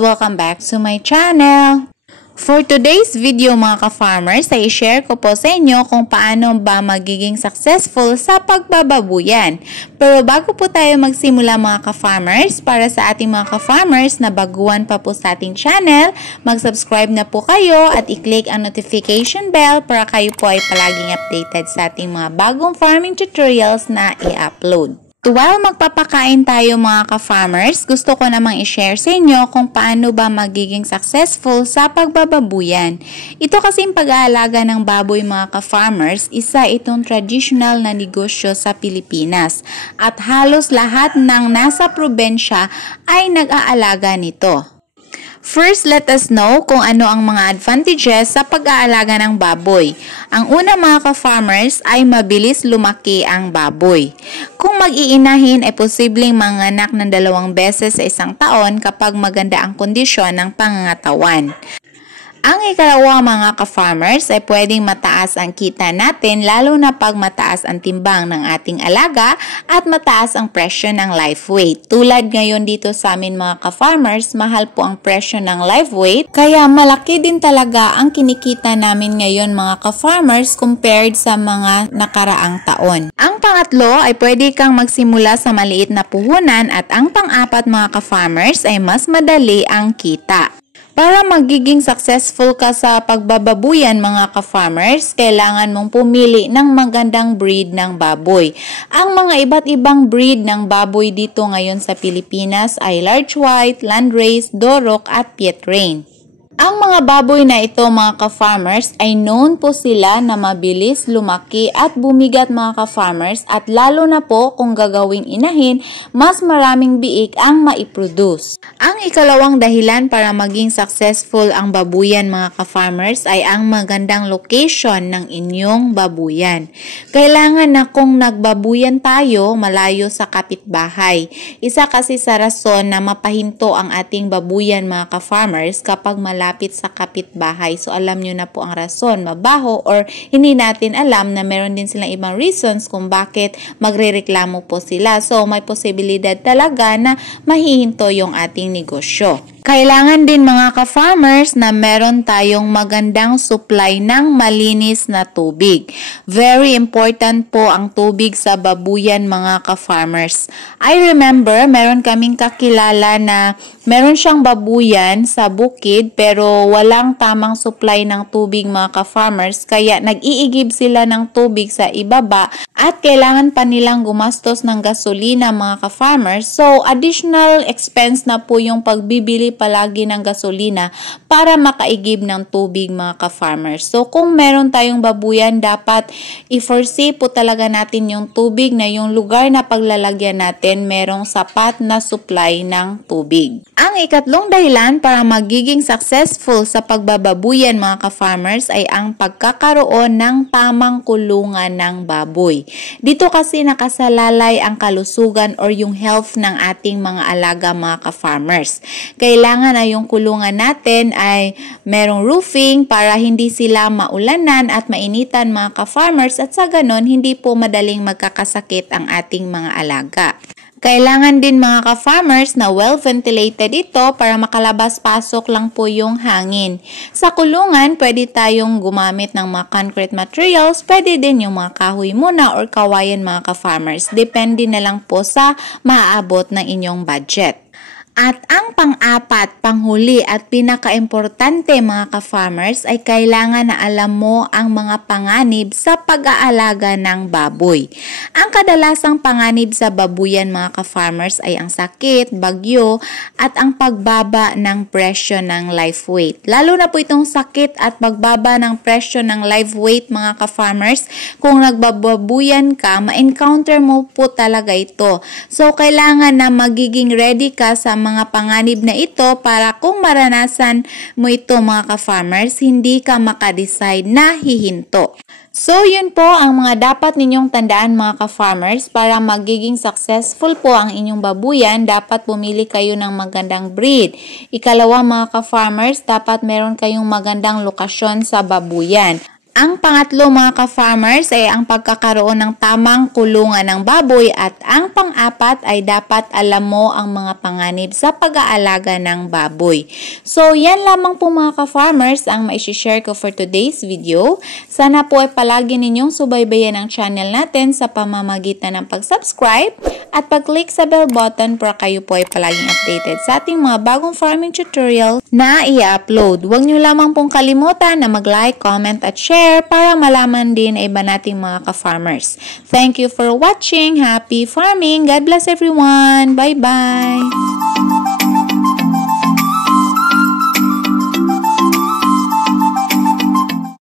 Welcome back to my channel! For today's video mga ka-farmers, ay i-share ko po sa inyo kung paano ba magiging successful sa pagbababuyan. Pero bago po tayo magsimula mga ka-farmers, para sa ating mga ka-farmers na baguhan pa po sa ating channel, mag-subscribe na po kayo at i-click ang notification bell para kayo po ay palaging updated sa ating mga bagong farming tutorials na i-upload. While magpapakain tayo mga ka-farmers, gusto ko namang i-share sa inyo kung paano ba magiging successful sa pagbababuyan. Ito kasing pag-aalaga ng baboy mga ka-farmers, isa itong traditional na negosyo sa Pilipinas at halos lahat ng nasa probensya ay nag-aalaga nito. First, let us know kung ano ang mga advantages sa pag-aalaga ng baboy. Ang una mga ka-farmers ay mabilis lumaki ang baboy. Kung mag-iinahin ay posibleng manganak ng 2 beses sa isang taon kapag maganda ang kondisyon ng pangangatawan. Ang ikalawa mga ka-farmers ay pwedeng mataas ang kita natin lalo na pag mataas ang timbang ng ating alaga at mataas ang presyo ng live weight. Tulad ngayon dito sa amin mga ka-farmers, mahal po ang presyo ng live weight kaya malaki din talaga ang kinikita namin ngayon mga ka-farmers compared sa mga nakaraang taon. Ang pangatlo ay pwede kang magsimula sa maliit na puhunan at ang pang-apat mga ka-farmers ay mas madali ang kita. Para magiging successful ka sa pagbababuyan mga ka-farmers, kailangan mong pumili ng magandang breed ng baboy. Ang mga iba't ibang breed ng baboy dito ngayon sa Pilipinas ay large white, landrace, dorok at pietrain. Ang mga baboy na ito mga ka-farmers ay known po sila na mabilis lumaki at bumigat mga ka-farmers at lalo na po kung gagawing inahin, mas maraming biik ang maiproduce. Ang ikalawang dahilan para maging successful ang babuyan mga ka-farmers ay ang magandang location ng inyong babuyan. Kailangan na kung nagbabuyan tayo malayo sa kapitbahay. Isa kasi sa rason na mapahinto ang ating babuyan mga ka-farmers kapag malapit sa kapitbahay. So, alam nyo na po ang rason, mabaho or hindi natin alam na meron din silang ibang reasons kung bakit magrereklamo po sila. So, may posibilidad talaga na mahihinto yung ating negosyo. Kailangan din mga ka-farmers na meron tayong magandang supply ng malinis na tubig. Very important po ang tubig sa babuyan mga ka-farmers. I remember, meron kaming kakilala na meron siyang babuyan sa bukid pero walang tamang supply ng tubig mga ka-farmers kaya nag-iigib sila ng tubig sa ibaba at kailangan pa nilang gumastos ng gasolina mga ka-farmers. So, additional expense na po yung pagbibili palagi ng gasolina para makaigib ng tubig mga ka-farmers. So, kung meron tayong babuyan, dapat i-foresee po talaga natin yung tubig na yung lugar na paglalagyan natin merong sapat na supply ng tubig. Ang ikatlong dahilan para magiging successful sa pagbababuyan mga ka-farmers ay ang pagkakaroon ng tamang kulungan ng baboy. Dito kasi nakasalalay ang kalusugan or yung health ng ating mga alaga mga ka-farmers. Kailangan na yung kulungan natin ay merong roofing para hindi sila maulanan at mainitan mga ka-farmers at sa ganon hindi po madaling magkakasakit ang ating mga alaga. Kailangan din mga ka-farmers na well-ventilated ito para makalabas-pasok lang po yung hangin. Sa kulungan, pwede tayong gumamit ng mga concrete materials, pwede din yung mga kahoy muna or kawayan mga ka-farmers. Depende na lang po sa maaabot ng inyong budget. At ang pang-apat, panghuli at pinaka-importante mga ka-farmers ay kailangan na alam mo ang mga panganib sa pag-aalaga ng baboy. Ang kadalasang panganib sa babuyan mga ka-farmers ay ang sakit, bagyo at ang pagbaba ng presyo ng live weight. Lalo na po itong sakit at pagbaba ng presyo ng live weight mga ka-farmers, kung nagbababuyan ka, ma-encounter mo po talaga ito. So, kailangan na magiging ready ka sa mga panganib na ito para kung maranasan mo ito mga ka-farmers, hindi ka makadecide na hihinto. So, yun po ang mga dapat ninyong tandaan mga ka-farmers para magiging successful po ang inyong babuyan. Dapat pumili kayo ng magandang breed. Ikalawa mga ka-farmers, dapat meron kayong magandang lokasyon sa babuyan. Ang pangatlo mga ka-farmers ay ang pagkakaroon ng tamang kulungan ng baboy at ang pang-apat ay dapat alam mo ang mga panganib sa pag-aalaga ng baboy. So yan lamang po mga ka-farmers ang maishishare ko for today's video. Sana po ay palagi ninyong subaybayan ang channel natin sa pamamagitan ng pag-subscribe at pag-click sa bell button para kayo po ay palaging updated sa ating mga bagong farming tutorial na i-upload. Huwag nyo lamang pong kalimutan na mag-like, comment at share para malaman din ay iba nating mga ka-farmers. Thank you for watching. Happy farming. God bless everyone. Bye-bye.